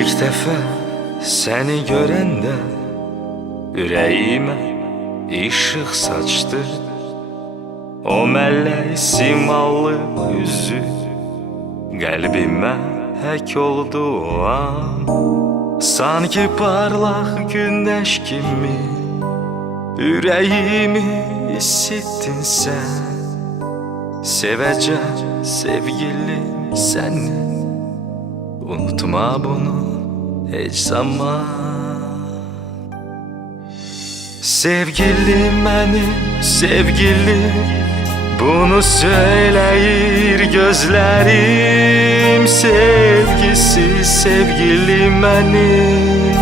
İlk dəfə səni görəndə ürəyimə işıq saçdı. O mələk simalı üzü qəlbimə hək oldu o an. Sanki parlaq günəş kimi ürəyimi isitdin sən. Sevəcəm sevgilim səni, unutma bunu heç zaman. Sevgilim mənim, sevgilim, bunu söyləyir gözlərim. Sevgisiz sevgilim mənim,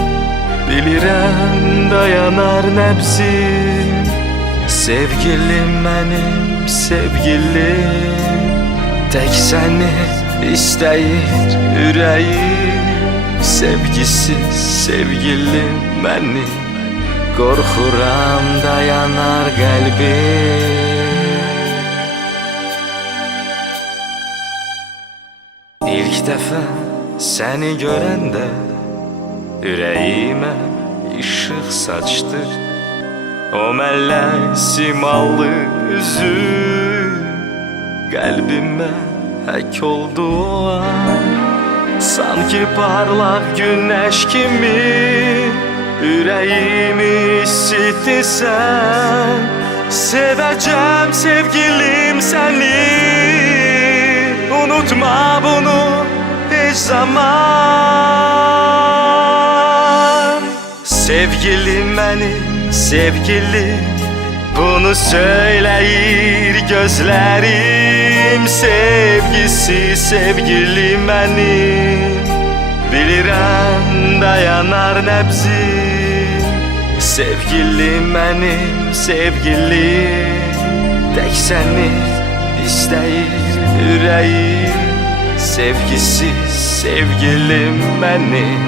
bilirəm dayanar nəbzim. Sevgilim mənim, sevgilim, tək səni istəyir ürəyim. Sevgisiz sevgilim mənim, qorxuram dayanar qəlbim. İlk dəfə səni görəndə ürəyimə işıq saçdı. O mələk simalı üzü qəlbimə hək oldu o an. Sanki parlaq günəş kimi ürəyimi isitdin sən. Sevəcəm sevgilim səni, unutma bunu heç zaman. Sevgilim mənim, sevgilim, bunu söyləyir gözlərim. Sevgisiz sevgilim mənim, bilirəm dayanar nəbzim. Sevgilim mənim, sevgilim, tək səni istəyir ürəyim. Sevgisiz sevgilim mənim,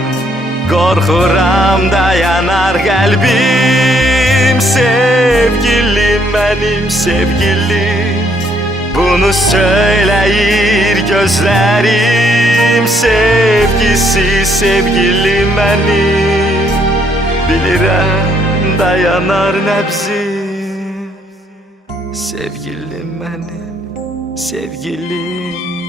qorxuram dayanar qəlbim. Sevgilim mənim, sevgilim, bunu söyləyir gözlərim. Sevgisiz sevgilim mənim, bilirəm dayanar nəbzim. Sevgilim mənim, sevgilim.